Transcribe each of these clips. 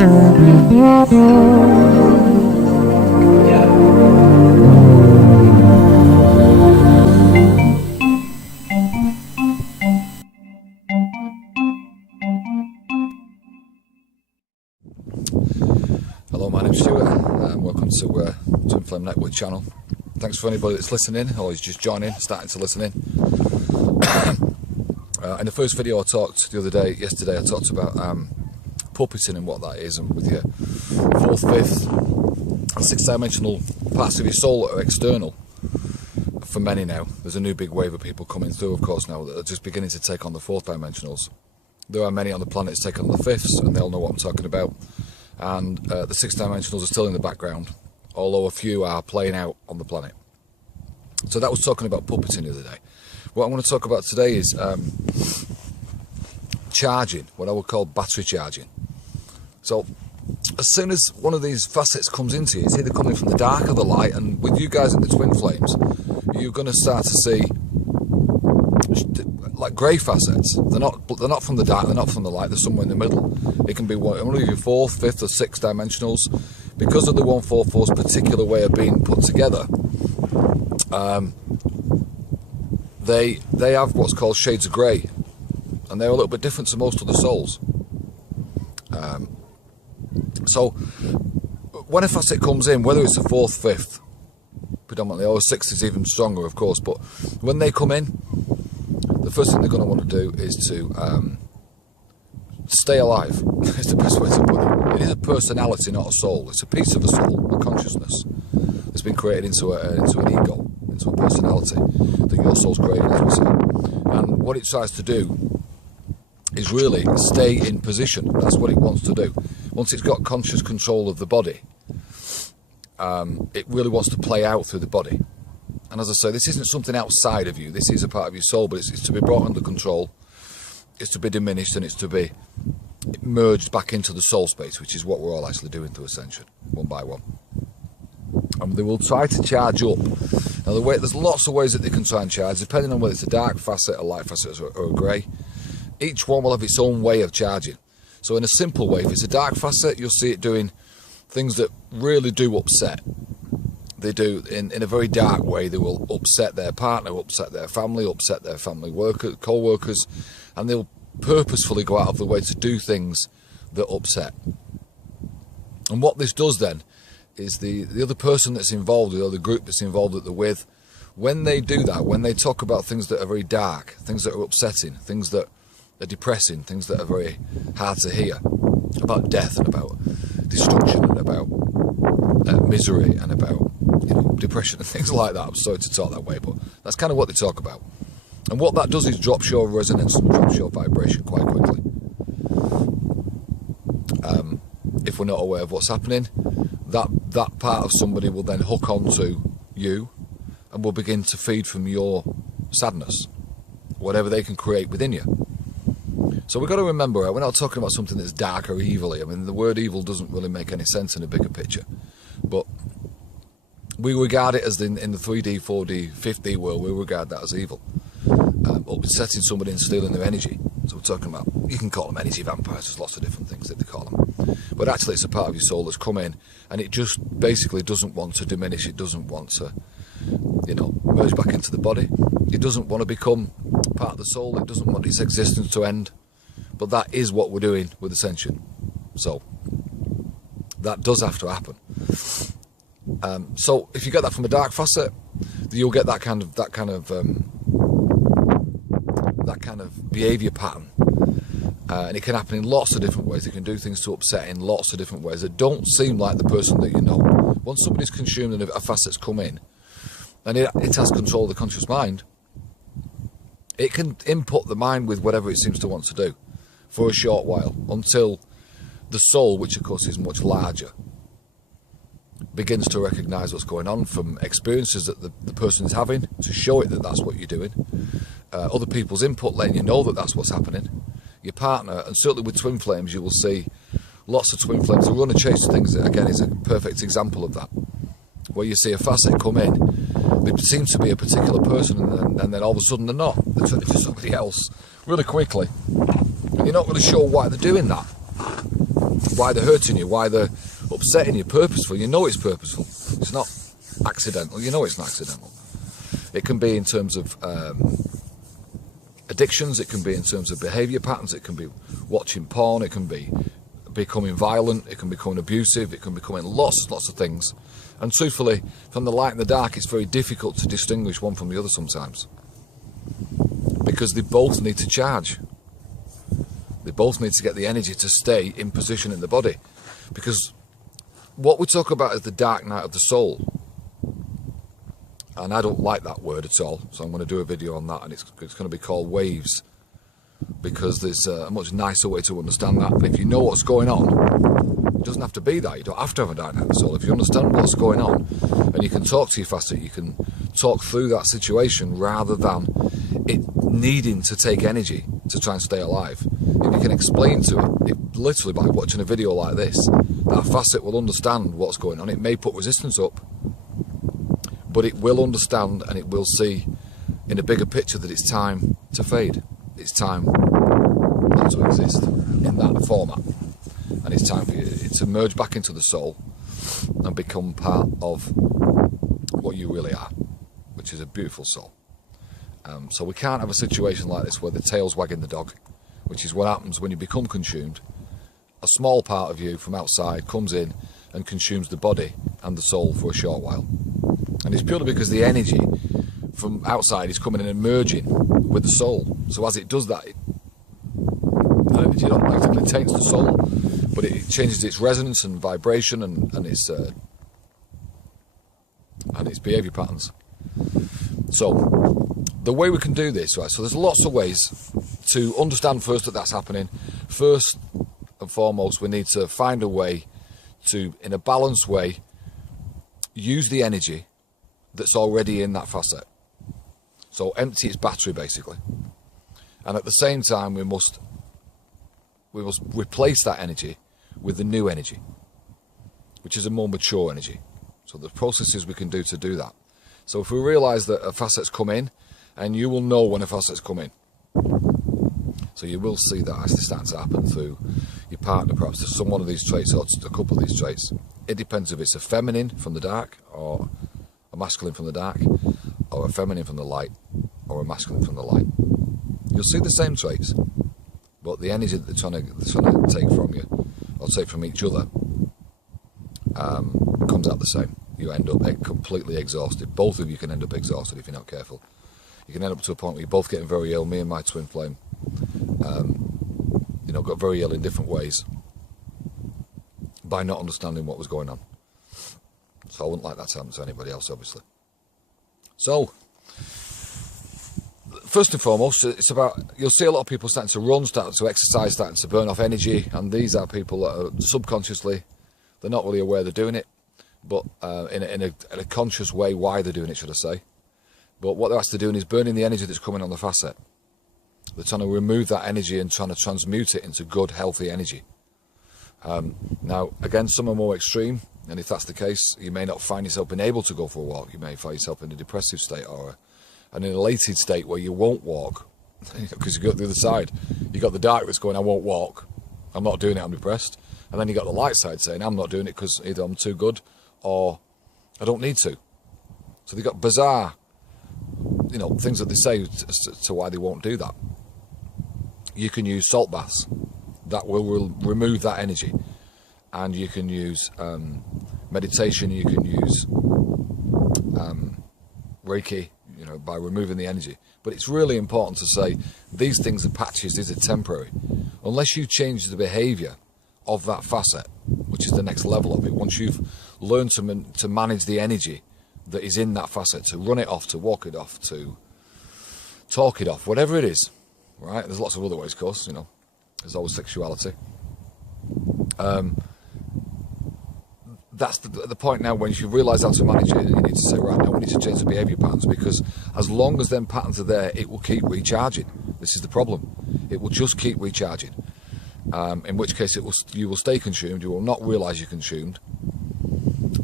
Hello, my name's Stuart and welcome to Twin Flame Network channel. Thanks for anybody that's listening or is just joining, starting to listen in. In the first video I talked yesterday I talked about puppeting and what that is, and with your fourth, fifth and sixth dimensional parts of your soul that are external. For many now, there's a new big wave of people coming through, of course, now that are just beginning to take on the fourth dimensionals. There are many on the planet that take on the fifths, and they'll know what I'm talking about. And the sixth dimensionals are still in the background, although a few are playing out on the planet. So that was talking about puppeting the other day. What I'm going to talk about today is charging, what I would call battery charging. So as soon as one of these facets comes into you, it's either coming from the dark or the light, and with you guys in the twin flames, you're going to start to see like grey facets. They're not from the dark, they're not from the light, they're somewhere in the middle. It can be one of your fourth, fifth or sixth dimensionals. Because of the 144's particular way of being put together, they have what's called shades of grey, and they're a little bit different to most of the souls. So when a facet comes in, whether it's a fourth, fifth predominantly, or sixth is even stronger of course, but when they come in, the first thing they're going to want to do is to stay alive. It's the best way to put it. It is a personality, not a soul. It's a piece of a soul, a consciousness that's been created into an ego, into a personality that your soul's created, as we say. And what it tries to do is really stay in position. That's what it wants to do. Once it's got conscious control of the body, it really wants to play out through the body. And as I say, this isn't something outside of you. This is a part of your soul, but it's to be brought under control. It's to be diminished, and it's to be merged back into the soul space, which is what we're all actually doing through ascension, one by one. And they will try to charge up. Now, there's lots of ways that they can try and charge, depending on whether it's a dark facet, a light facet, or a grey. Each one will have its own way of charging. So in a simple way, if it's a dark facet, you'll see it doing things that really do upset. They do, in a very dark way, they will upset their partner, upset their family workers, co-workers, and they'll purposefully go out of the way to do things that upset. And what this does then is the other person that's involved, or the group that's involved that they're with, when they do that, when they talk about things that are very dark, things that are upsetting, things that are depressing, things that are very hard to hear, about death and about destruction and about misery and about depression and things like that. I'm sorry to talk that way, but that's kind of what they talk about. And what that does is drops your resonance and drops your vibration quite quickly. If we're not aware of what's happening, that part of somebody will then hook onto you and will begin to feed from your sadness, whatever they can create within you. So we've got to remember, we're not talking about something that's dark or evil. I mean, the word evil doesn't really make any sense in a bigger picture, but we regard it as in the 3D, 4D, 5D world, we regard that as evil. Upsetting somebody and stealing their energy. So we're talking about, you can call them energy vampires, there's lots of different things that they call them. But actually it's a part of your soul that's come in, and it just basically doesn't want to diminish, it doesn't want to, merge back into the body. It doesn't want to become part of the soul, it doesn't want its existence to end. But that is what we're doing with ascension. So that does have to happen. So if you get that from a dark facet, you'll get that kind of behaviour pattern, and it can happen in lots of different ways. They can do things to upset in lots of different ways that don't seem like the person that you know. Once somebody's consumed and a facet's come in, and it has control of the conscious mind, it can input the mind with whatever it seems to want to do for a short while, until the soul, which of course is much larger, begins to recognise what's going on from experiences that the person is having, to show it that that's what you're doing. Other people's input letting you know that that's what's happening. Your partner, and certainly with twin flames, you will see lots of twin flames who run and chase things. That again is a perfect example of that, where you see a facet come in, they seem to be a particular person, and then all of a sudden they're not. They're turning into somebody else really quickly. And you're not really sure why they're doing that. why they're hurting you, why they're upsetting you purposefully. You know it's purposeful. It's not accidental. You know it's not accidental. It can be in terms of addictions, it can be in terms of behaviour patterns, it can be watching porn, it can be becoming violent, it can become abusive, it can become lots of things. And truthfully, from the light and the dark, it's very difficult to distinguish one from the other sometimes, because they both need to charge. They both need to get the energy to stay in position in the body, because what we talk about is the dark night of the soul. And I don't like that word at all, so I'm going to do a video on that, and it's going to be called waves, because there's a much nicer way to understand that. But if you know what's going on, it doesn't have to be that. You don't have to have a dark night of the soul. If you understand what's going on, and you can talk to your facet, you can talk through that situation rather than it needing to take energy to try and stay alive. If you can explain to it, literally by watching a video like this, that facet will understand what's going on. It may put resistance up, but it will understand, and it will see in a bigger picture that it's time to fade. It's time not to exist in that format. And it's time for you to merge back into the soul and become part of what you really are, which is a beautiful soul. So we can't have a situation like this where the tail's wagging the dog, which is what happens when you become consumed. A small part of you from outside comes in and consumes the body and the soul for a short while. And it's purely because the energy from outside is coming in and merging with the soul. So as it does that, it not actively taints the soul, but it changes its resonance and vibration and its behaviour patterns. So the way we can do this, right? So there's lots of ways to understand first that that's happening. First and foremost, we need to find a way to, in a balanced way, use the energy that's already in that facet. So empty its battery basically. And at the same time we must replace that energy with the new energy, which is a more mature energy. So the processes we can do to do that. So if we realise that a facet's come in, and you will know when a facet's come in. So you will see that actually starting to happen through your partner, perhaps to some one of these traits or a couple of these traits. It depends if it's a feminine from the dark, or a masculine from the dark, or a feminine from the light, or a masculine from the light. You'll see the same traits, but the energy that they're trying to take from you, or take from each other, comes out the same. You end up completely exhausted. Both of you can end up exhausted if you're not careful. You can end up to a point where you're both getting very ill. Me and my twin flame, got very ill in different ways by not understanding what was going on. So I wouldn't like that to happen to anybody else, obviously. So, first and foremost, it's about, you'll see a lot of people starting to run, starting to exercise, starting to burn off energy, and these are people that are subconsciously, they're not really aware they're doing it, but in a conscious way why they're doing it, should I say. But what they're actually doing is burning the energy that's coming on the facet. They're trying to remove that energy and trying to transmute it into good, healthy energy. Now, again, some are more extreme, and if that's the case, you may not find yourself being able to go for a walk. You may find yourself in a depressive state or an elated state where you won't walk, because you got the other side. You got the dark that's going, I won't walk, I'm not doing it, I'm depressed. And then you got the light side saying, I'm not doing it because either I'm too good or I don't need to. So they've got bizarre, things that they say to why they won't do that. You can use salt baths. That will remove that energy. And you can use meditation, you can use Reiki, by removing the energy. But it's really important to say, these things are patches, these are temporary. Unless you change the behaviour of that facet, which is the next level of it, once you've learned to manage the energy that is in that facet, to run it off, to walk it off, to talk it off, whatever it is, right? There's lots of other ways, of course, there's always sexuality. That's the point now. When you realise how to manage it, you need to say, right, now we need to change the behaviour patterns, because as long as them patterns are there, it will keep recharging. This is the problem. It will just keep recharging. In which case you will stay consumed, you will not realise you're consumed.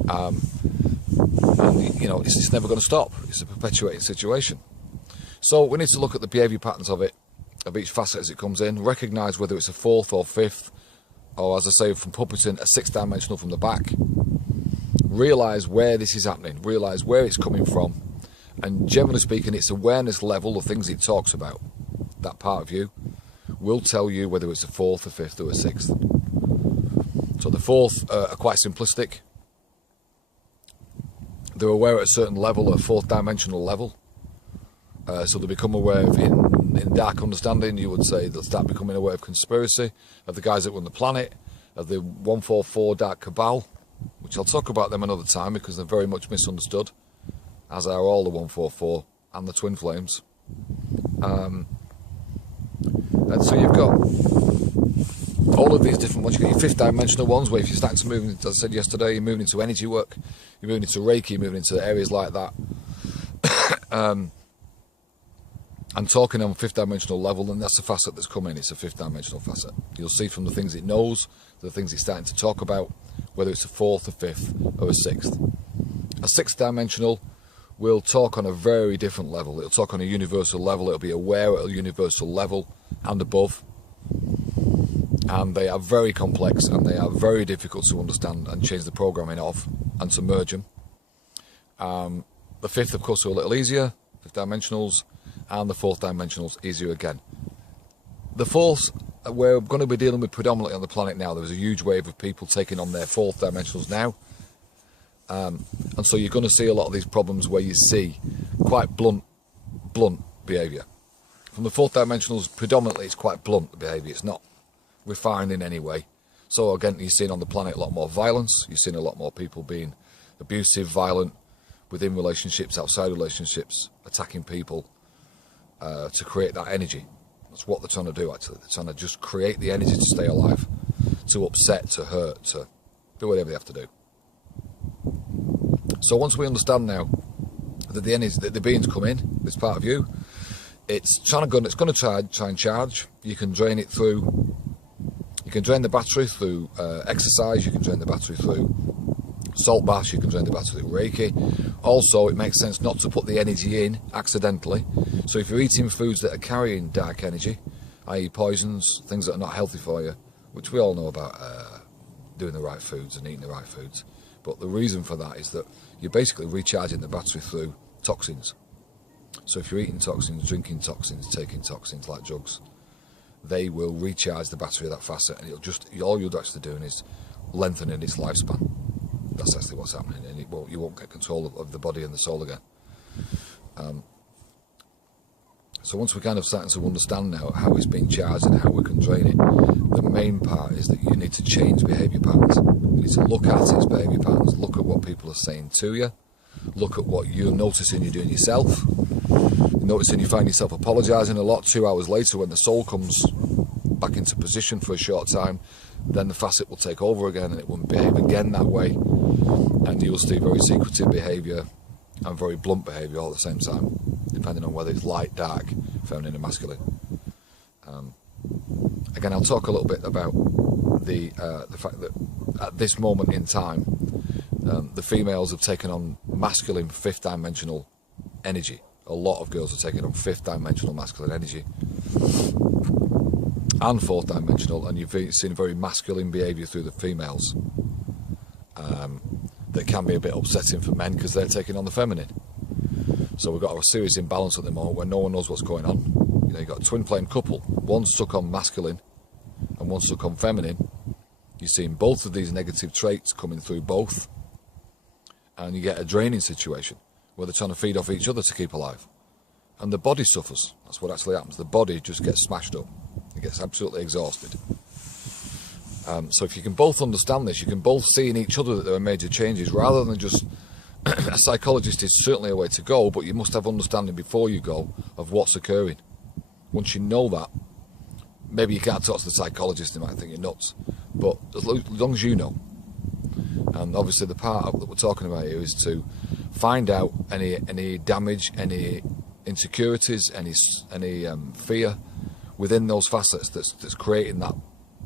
And it's never going to stop. It's a perpetuating situation. So we need to look at the behaviour patterns of each facet as it comes in, recognise whether it's a fourth or fifth or as I say, from puppeting a 6-dimensional from the back. Realise where this is happening, realise where it's coming from, and generally speaking, its awareness level, the things it talks about, that part of you, will tell you whether it's a 4th, a 5th or a 6th. So the 4th are quite simplistic. They're aware at a certain level, a 4th dimensional level. So they become aware of, in dark understanding, you would say they'll start becoming aware of conspiracy, of the guys that run the planet, of the 144 Dark Cabal, which I'll talk about them another time because they're very much misunderstood, as are all the 144 and the Twin Flames. And so you've got all of these different ones. You've got your 5th dimensional ones, where if you start to move, as I said yesterday, you're moving into energy work, you're moving into Reiki, you're moving into areas like that. I'm talking on a 5th dimensional level, and that's the facet that's coming. It's a 5th dimensional facet. You'll see from the things it knows, the things it's starting to talk about, whether it's a 4th, a 5th, or a 6th. A 6th dimensional will talk on a very different level. It'll talk on a universal level. It'll be aware at a universal level and above. And they are very complex, and they are very difficult to understand and change the programming of, and to merge them. The 5th, of course, are a little easier, 5th dimensionals, and the 4th dimensionals easier again. The 4th, we're going to be dealing with predominantly on the planet now. There's a huge wave of people taking on their 4th dimensionals now. And so you're going to see a lot of these problems where you see quite blunt behaviour. From the 4th dimensionals, predominantly it's quite blunt behaviour. It's not refined in any way. So again, you're seeing on the planet a lot more violence. You're seeing a lot more people being abusive, violent, within relationships, outside relationships, attacking people to create that energy. That's what they're trying to do, actually. They're trying to just create the energy to stay alive, to upset, to hurt, to do whatever they have to do. So once we understand now that the energy, that the beings come in, this part of you, it's going to try and charge. You can drain it through, you can drain the battery through exercise, you can drain the battery through salt baths, you can drain the battery through Reiki. Also, it makes sense not to put the energy in accidentally. So if you're eating foods that are carrying dark energy, i.e. poisons, things that are not healthy for you, which we all know about doing the right foods and eating the right foods. But the reason for that is that you're basically recharging the battery through toxins. So if you're eating toxins, drinking toxins, taking toxins like drugs, they will recharge the battery of that facet, and it'll just, all you're actually doing is lengthening its lifespan. That's actually what's happening, and you won't get control of the body and the soul again. So once we're kind of starting to understand now how it's being charged and how we can drain it, the main part is that you need to change behaviour patterns. You need to look at its behaviour patterns, look at what people are saying to you, look at what you're noticing you're doing yourself. You're noticing you find yourself apologising a lot. 2 hours later, when the soul comes back into position for a short time, then the facet will take over again, and it won't behave again that way, and you'll see very secretive behaviour and very blunt behaviour all at the same time, depending on whether it's light, dark, feminine and masculine. Again, I'll talk a little bit about the fact that at this moment in time, the females have taken on masculine 5th dimensional energy. A lot of girls are taking on 5th dimensional masculine energy and 4th dimensional, and you've seen very masculine behaviour through the females that can be a bit upsetting for men because they're taking on the feminine. So we've got a serious imbalance at the moment where no one knows what's going on. You know, you've got a twin flame couple, one's stuck on masculine and one's stuck on feminine. You're seeing both of these negative traits coming through both, and you get a draining situation where they're trying to feed off each other to keep alive, and the body suffers. That's what actually happens. The body just gets smashed up. It gets absolutely exhausted. So if you can both understand this, you can both see in each other that there are major changes, rather than just a psychologist is certainly a way to go, but you must have understanding before you go of what's occurring. Once you know that, maybe you can't talk to the psychologist, they might think you're nuts, but as long as you know. And obviously the part that we're talking about here is to find out any damage, any insecurities, any fear within those facets that's creating that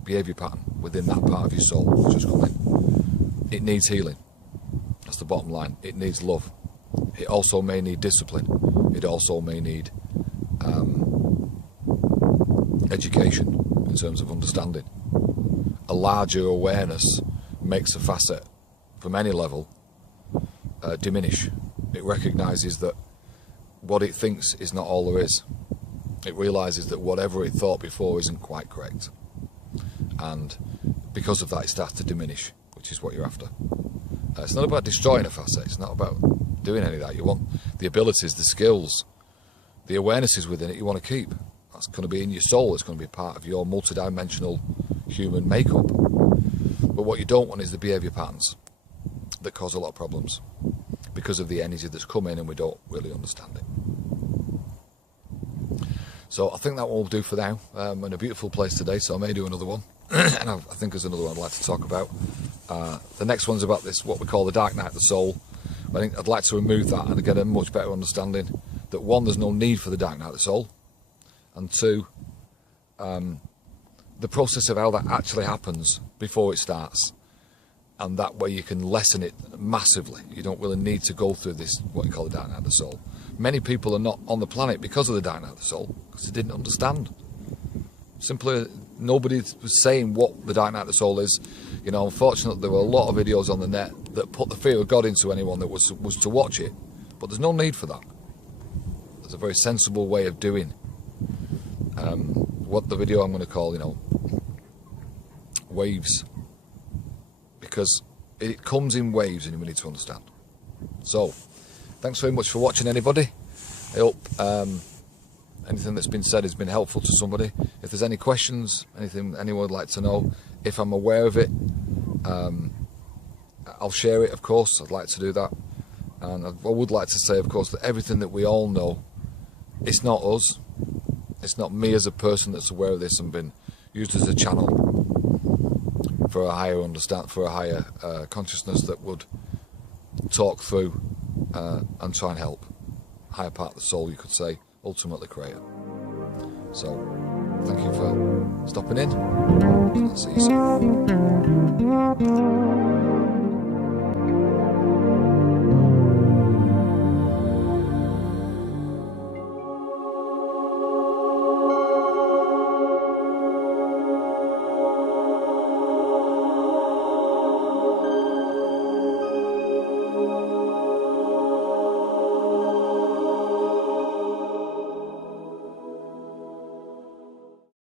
behaviour pattern within that part of your soul which has come in. It needs healing. That's the bottom line. It needs love. It also may need discipline. It also may need education in terms of understanding. a larger awareness makes a facet from any level diminish. It recognises that what it thinks is not all there is. It realises that whatever it thought before isn't quite correct, and because of that it starts to diminish, which is what you're after. It's not about destroying a facet, it's not about doing any of that. You want the abilities, the skills, the awarenesses within it you want to keep. That's going to be in your soul, it's going to be part of your multidimensional human makeup. But what you don't want is the behaviour patterns that cause a lot of problems because of the energy that's come in and we don't really understand it. So I think that will do for now. I'm in a beautiful place today, so I may do another one. And I think there's another one I'd like to talk about. The next one's about this, what we call the dark night of the soul. I think I'd like to remove that and get a much better understanding that, one, there's no need for the dark night of the soul, and two, the process of how that actually happens before it starts, and that way you can lessen it massively. You don't really need to go through this, what you call the dark night of the soul. Many people are not on the planet because of the dark night of the soul, because they didn't understand. Simply, nobody was saying what the dark night of the soul is. You know, unfortunately, there were a lot of videos on the net that put the fear of God into anyone that was to watch it, but there's no need for that. There's a very sensible way of doing what the video I'm going to call, you know, waves, because it comes in waves and we need to understand. So, thanks very much for watching, anybody. I hope anything that's been said has been helpful to somebody. If there's any questions, anything anyone would like to know, if I'm aware of it, I'll share it, of course. I'd like to do that. And I would like to say, of course, that everything that we all know, it's not us. It's not me as a person that's aware of this and been used as a channel for a higher consciousness that would talk through and try and help. Higher part of the soul, you could say, ultimately creator. So, thank you for stopping in. I'll see you soon.